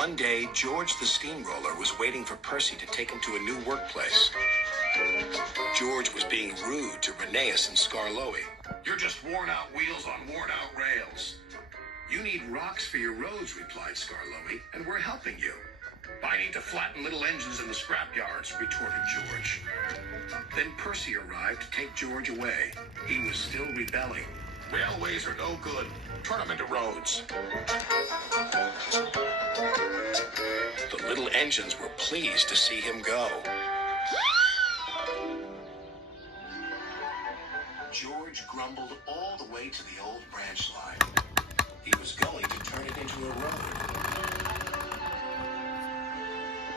One day, George the Steamroller was waiting for Percy to take him to a new workplace. George was being rude to Rheneas and Skarloey. You're just worn-out wheels on worn-out rails. You need rocks for your roads, replied Skarloey, and we're helping you. I need to flatten little engines in the scrapyards, retorted George. Then Percy arrived to take George away. He was still rebelling. Railways are no good. Turn them into roads. The little engines were pleased to see him go. George grumbled all the way to the old branch line. He was going to turn it into a road.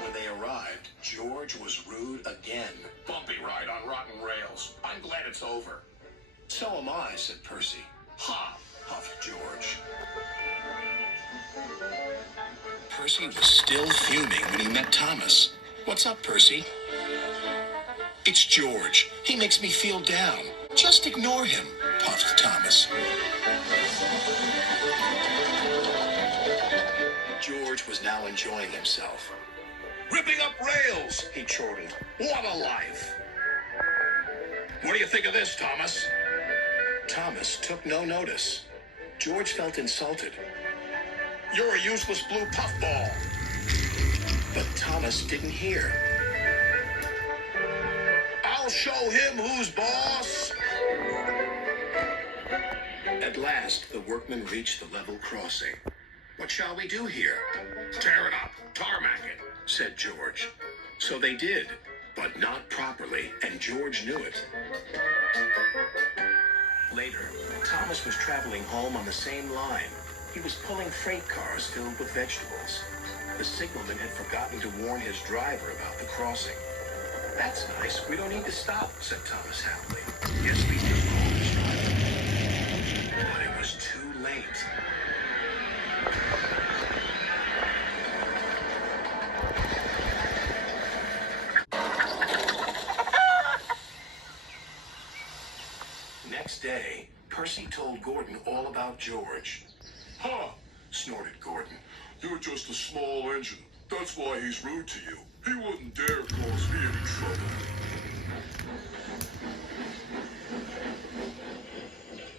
When they arrived, George was rude again. Bumpy ride on rotten rails. I'm glad it's over. So am I, said Percy. Ha! Huffed George. Percy was still fuming when he met Thomas. What's up, Percy? It's George. He makes me feel down. Just ignore him, puffed Thomas. George was now enjoying himself. Ripping up rails, he chortled. What a life! What do you think of this, Thomas? Thomas took no notice. George felt insulted. You're a useless blue puffball. But Thomas didn't hear. I'll show him who's boss. At last, the workmen reached the level crossing. What shall we do here? Tear it up, tarmac it, said George. So they did, but not properly, and George knew it. Later, Thomas was traveling home on the same line. He was pulling freight cars filled with vegetables. The signalman had forgotten to warn his driver about the crossing. That's nice. We don't need to stop, said Thomas happily. Yes, we do, called his driver. But it was too late. Next day, Percy told Gordon all about George. Huh, Snorted Gordon. you're just a small engine. That's why he's rude to you. He wouldn't dare cause me any trouble.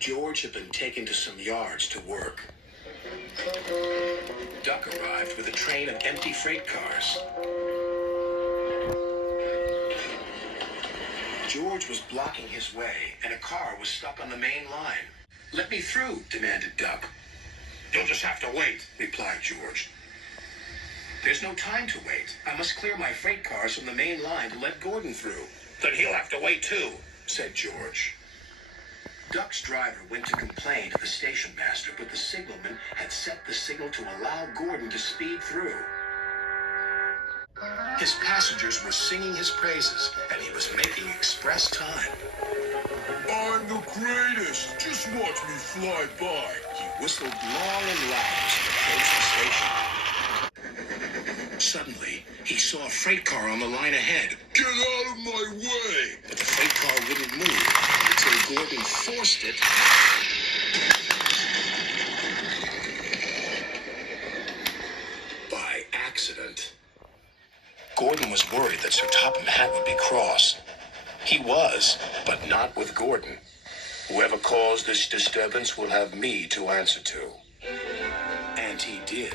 George had been taken to some yards to work. Duck arrived with a train of empty freight cars. George was blocking his way, and a car was stuck on the main line. Let me through, demanded Duck. You'll just have to wait, Replied George. There's no time to wait. I must clear my freight cars from the main line to let Gordon through, Then he'll have to wait too. said George. Duck's driver went to complain to the station master, but the signalman had set the signal to allow Gordon to speed through. His passengers were singing his praises, and he was making express time. I'm the greatest. Just watch me fly by. He whistled long and loud as he approached the station. Suddenly, he saw a freight car on the line ahead. Get out of my way. But the freight car wouldn't move until Gordon forced it by accident. Gordon was worried that Sir Topham Hatt would be cross. He was, but not with Gordon. Whoever caused this disturbance will have me to answer to. And he did,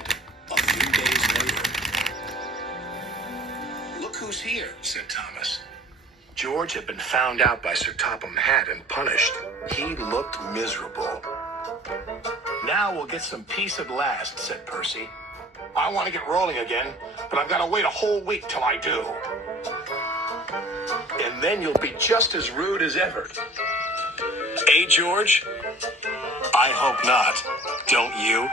a few days later. Look who's here, said Thomas. George had been found out by Sir Topham Hatt and punished. He looked miserable. Now we'll get some peace at last, said Percy. I want to get rolling again, but I've got to wait a whole week till I do. And then you'll be just as rude as ever. Eh, George? I hope not. Don't you?